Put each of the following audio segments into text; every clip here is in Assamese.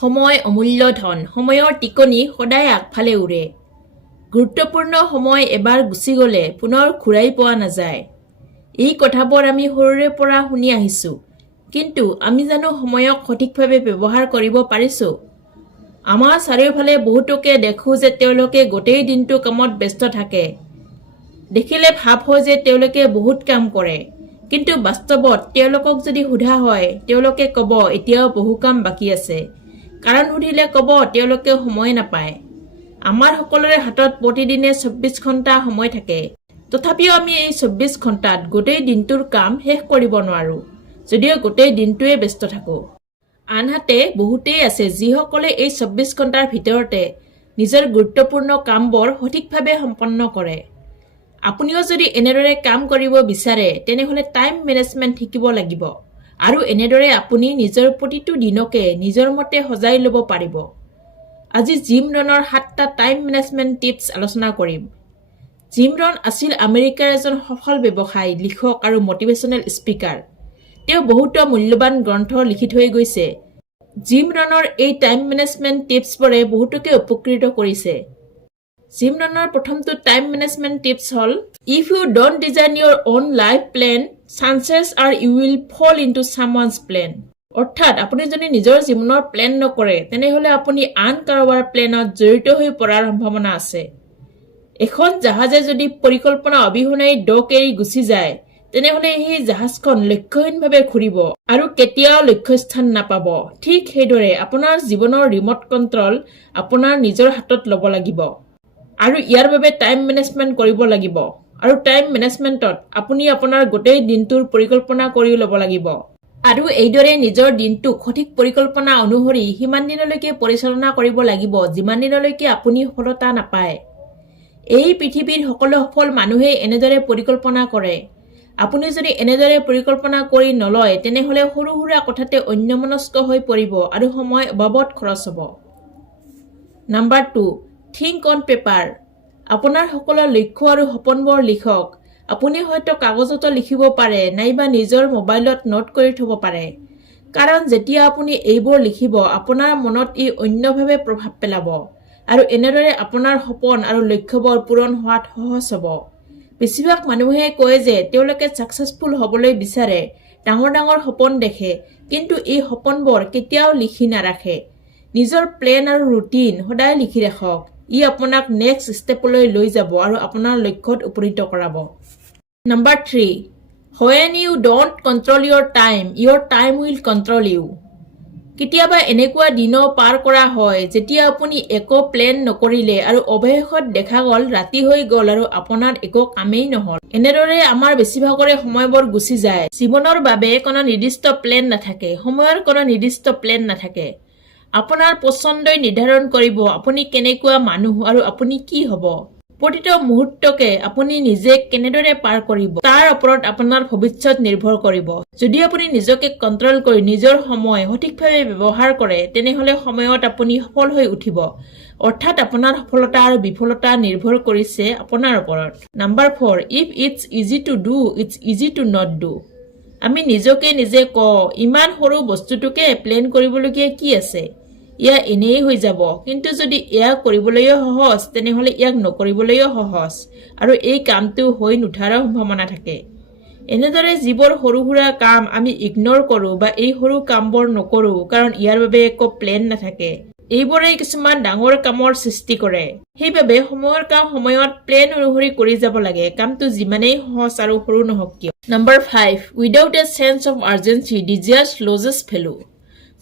সময় অমূল্য ধন, সময়ৰ টিকনি সদায় আগফালে উৰে। গুৰুত্বপূৰ্ণ সময় এবাৰ গুচি গ'লে পুনৰ ঘূৰাই পোৱা নাযায়। এই কথাবোৰ আমি সৰুৰে পৰা শুনি আহিছোঁ, কিন্তু আমি জানো সময়ক সঠিকভাৱে ব্যৱহাৰ কৰিব পাৰিছোঁ? আমাৰ চাৰিওফালে বহুতোকে দেখোঁ যে তেওঁলোকে গোটেই দিনটো কামত ব্যস্ত থাকে। দেখিলে ভাৱ হয় যে তেওঁলোকে বহুত কাম কৰে, কিন্তু বাস্তৱত তেওঁলোকক যদি সোধা হয়, তেওঁলোকে ক'ব এতিয়াও বহু কাম বাকী আছে। কাৰণ সুধিলে ক'ব তেওঁলোকে সময় নাপায়। আমাৰ সকলোৰে হাতত প্ৰতিদিনে ২৪ ঘণ্টা সময় থাকে। তথাপিও আমি এই ২৪ ঘণ্টাত গোটেই দিনটোৰ কাম শেষ কৰিব নোৱাৰোঁ, যদিও গোটেই দিনটোৱে ব্যস্ত থাকোঁ। আনহাতে বহুতেই আছে যিসকলে এই ২৪ ঘণ্টাৰ ভিতৰতে নিজৰ গুৰুত্বপূৰ্ণ কামবোৰ সঠিকভাৱে সম্পন্ন কৰে। আপুনিও যদি এনেদৰে কাম কৰিব বিচাৰে, তেনেহ'লে টাইম মেনেজমেণ্ট শিকিব লাগিব, আৰু এনেদৰে আপুনি নিজৰ প্ৰতিটো দিনকে নিজৰ মতে সজাই ল'ব পাৰিব। আজি জিম ৰনৰ ৭টা টাইম মেনেজমেণ্ট টিপছ আলোচনা কৰিম। জিম ৰন আছিল আমেৰিকাৰ এজন সফল ব্যৱসায়ী, লিখক আৰু মটিভেশ্যনেল স্পিকাৰ। তেওঁ বহুতো মূল্যৱান গ্ৰন্থ লিখি থৈ গৈছে। জিম ৰনৰ এই টাইম মেনেজমেণ্ট টিপছবোৰে বহুতোকে উপকৃত কৰিছে। জিম ৰনৰ প্ৰথমটো টাইম মেনেজমেণ্ট টিপছ হ'ল, if you don't design your own life plan, chances are you will fall into someone's plan. অৰ্থাৎ আপুনি যদি নিজৰ জীৱনৰ প্লেন নকৰে, তেনেহ'লে আপুনি আন কাৰোবাৰ প্লেনত জড়িত হৈ পৰাৰ সম্ভাৱনা আছে। এখন জাহাজে যদি পৰিকল্পনা অবিহনে ডক এৰি গুচি যায়, তেনেহ'লে সেই জাহাজখন লক্ষ্যহীনভাৱে ঘূৰিব আৰু কেতিয়াও লক্ষ্যস্থান নাপাব। ঠিক সেইদৰে আপোনাৰ জীৱনৰ ৰিম'ট কণ্ট্ৰল আপোনাৰ নিজৰ হাতত ল'ব লাগিব, আৰু ইয়াৰ বাবে টাইম মেনেজমেণ্ট কৰিব লাগিব। আৰু টাইম মেনেজমেণ্টত আপুনি আপোনাৰ গোটেই দিনটোৰ পৰিকল্পনা কৰি ল'ব লাগিব, আৰু এইদৰে নিজৰ দিনটোক সঠিক পৰিকল্পনা অনুসৰি সিমান দিনলৈকে পৰিচালনা কৰিব লাগিব যিমান দিনলৈকে আপুনি সফলতা নাপায়। এই পৃথিৱীৰ সকলো সফল মানুহেই এনেদৰে পৰিকল্পনা কৰে। আপুনি যদি এনেদৰে পৰিকল্পনা কৰি নলয়, তেনেহ'লে সৰু সুৰা কথাতে অন্যমনস্ক হৈ পৰিব আৰু সময় অবাবত খৰচ হ'ব। Number 2, think on paper. আপোনাৰ সকলো লক্ষ্য আৰু সপোনবোৰ লিখক। আপুনি হয়তো কাগজতো লিখিব পাৰে, নাইবা নিজৰ মোবাইলত নোট কৰি থ'ব পাৰে। কাৰণ যেতিয়া আপুনি এইবোৰ লিখিব, আপোনাৰ মনত ই অন্যভাৱে প্ৰভাৱ পেলাব, আৰু এনেদৰে আপোনাৰ সপোন আৰু লক্ষ্যবোৰ পূৰণ হোৱাত সহজ হ'ব। বেছিভাগ মানুহে কয় যে তেওঁলোকে ছাকচেছফুল হ'বলৈ বিচাৰে, ডাঙৰ ডাঙৰ সপোন দেখে, কিন্তু এই সপোনবোৰ কেতিয়াও লিখি নাৰাখে। নিজৰ প্লেন আৰু ৰুটিন সদায় লিখি ৰাখক। ই আপোনাক নেক্সট ষ্টেপলৈ লৈ যাব আৰু আপোনাৰ লক্ষ্যত উপনীত কৰাব। Number 3, when you don't control your time will control you. কেতিয়াবা এনেকুৱা দিনো পাৰ কৰা হয় যেতিয়া আপুনি একো প্লেন নকৰিলে আৰু অৱশেষত দেখা গ'ল ৰাতি হৈ গ'ল আৰু আপোনাৰ একো কামেই নহ'ল। এনেদৰে আমাৰ বেছিভাগৰে সময়বোৰ গুচি যায়। জীৱনৰ বাবে কোনো নিৰ্দিষ্ট প্লেন নাথাকে, সময়ৰ কোনো নিৰ্দিষ্ট প্লেন নাথাকে। আপোনাৰ পছন্দই নিৰ্ধাৰণ কৰিব আপুনি কেনেকুৱা মানুহ আৰু আপুনি কি হ'ব। প্ৰতিটো মুহূৰ্তকে আপুনি নিজে কেনেদৰে পাৰ কৰিব তাৰ ওপৰত আপোনাৰ ভৱিষ্যত নিৰ্ভৰ কৰিব। যদি আপুনি নিজকে কণ্ট্ৰল কৰি নিজৰ সময় সঠিকভাৱে ব্যৱহাৰ কৰে, তেনেহ'লে সময়ত আপুনি সফল হৈ উঠিব। অৰ্থাৎ আপোনাৰ সফলতা আৰু বিফলতা নিৰ্ভৰ কৰিছে আপোনাৰ ওপৰত। Number 4, if it's easy to do, it's easy to not do. আমি নিজকে নিজে কওঁ, ইমান সৰু বস্তুটোকে প্লেন কৰিবলগীয়া কি আছে, ইয়া এনেই হৈ যাব। কিন্তু যদি ইয়াক কৰিবলৈও সহজ, তেনেহ'লে ইয়াক নকৰিবলৈও সহজ, আৰু এই কামটো হৈ নুঠাৰো সম্ভাৱনা থাকে। এনেদৰে যিবোৰ সৰু সুৰা কাম আমি ইগন'ৰ কৰোঁ বা এই সৰু কামবোৰ নকৰোঁ কাৰণ ইয়াৰ বাবে একো প্লেন নাথাকে, এইবোৰেই কিছুমান ডাঙৰ কামৰ সৃষ্টি কৰে। সেইবাবে সময়ৰ কাম সময়ত প্লেন অনুসৰি কৰি যাব লাগে, কামটো যিমানেই সহজ আৰু সৰু নহওক কিয়। Number 5, without a sense of urgency desires loses value.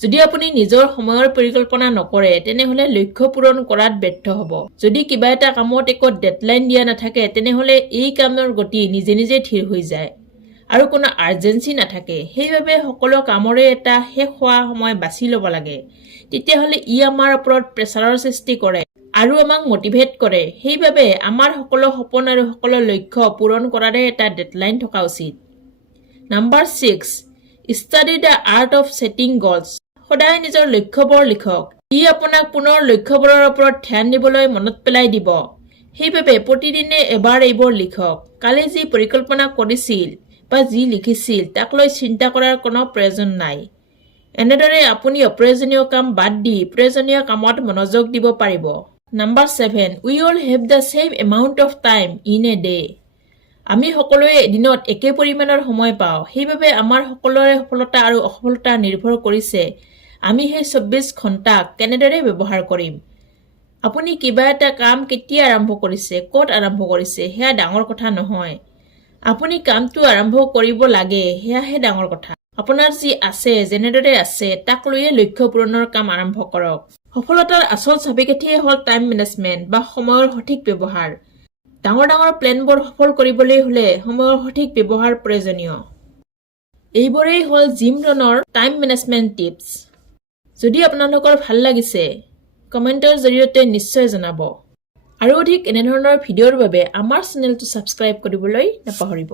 যদি আপুনি নিজৰ সময়ৰ পৰিকল্পনা নকৰে, তেনেহ'লে লক্ষ্য পূৰণ কৰাত ব্যৰ্থ হ'ব। যদি কিবা এটা কামত একো ডেডলাইন দিয়া নাথাকে, তেনেহ'লে এই কামৰ গতি নিজে নিজে থিৰ হৈ যায় আৰু কোনো আৰ্জেঞ্চি নাথাকে। সেইবাবে সকলো কামৰে এটা শেষ হোৱা সময় বাছি ল'ব লাগে। তেতিয়াহ'লে ই আমাৰ ওপৰত প্ৰেছাৰৰ সৃষ্টি কৰে আৰু আমাক মটিভেট কৰে। সেইবাবে আমাৰ সকলো সপোন আৰু সকলো লক্ষ্য পূৰণ কৰাৰে এটা ডেডলাইন থকা উচিত। Number 6, study the art of setting goals. সদায় নিজৰ লক্ষ্যবোৰ লিখক। ই আপোনাক পুনৰ লক্ষ্যবোৰৰ ওপৰত ধ্যান দিবলৈ মনত পেলাই দিব। সেইবাবে প্ৰতিদিনে এবাৰ এইবোৰ লিখক। কালি যি পৰিকল্পনা কৰিছিল বা যি লিখিছিল তাক লৈ চিন্তা কৰাৰ কোনো প্ৰয়োজন নাই। এনেদৰে আপুনি অপ্ৰয়োজনীয় কাম বাদ দি প্ৰয়োজনীয় কামত মনোযোগ দিব পাৰিব। Number 7, we all have the same amount of time in a day. আমি সকলোৱে এদিনত একে পৰিমাণৰ সময় পাওঁ। সেইবাবে আমাৰ সকলোৰে সফলতা আৰু অসফলতা নিৰ্ভৰ কৰিছে আমি সেই 24 ঘণ্টাক কেনেদৰে ব্যৱহাৰ কৰিম। আপুনি কিবা এটা কাম কেতিয়া আৰম্ভ কৰিছে, ক'ত আৰম্ভ কৰিছে, সেয়া ডাঙৰ কথা নহয়। আপুনি কামটো আৰম্ভ কৰিব লাগে, সেয়াহে ডাঙৰ কথা। আপোনাৰ যি আছে, যেনেদৰে আছে, তাক লৈয়ে লক্ষ্য পূৰণৰ কাম আৰম্ভ কৰক। সফলতাৰ আচল চাবিকাঠিয়ে হ'ল টাইম মেনেজমেণ্ট বা সময়ৰ সঠিক ব্যৱহাৰ। ডাঙৰ ডাঙৰ প্লেনবোৰ সফল কৰিবলৈ হ'লে সময়ৰ সঠিক ব্যৱহাৰ প্ৰয়োজনীয়। এইবোৰেই হ'ল জিম ৰনৰ টাইম মেনেজমেণ্ট টিপছ। যদি আপোনালোকৰ ভাল লাগিছে, কমেণ্টৰ জৰিয়তে নিশ্চয় জনাব। আৰু অধিক এনেধৰণৰ ভিডিঅ'ৰ বাবে আমাৰ চেনেলটো ছাবস্ক্ৰাইব কৰিবলৈ নাপাহৰিব।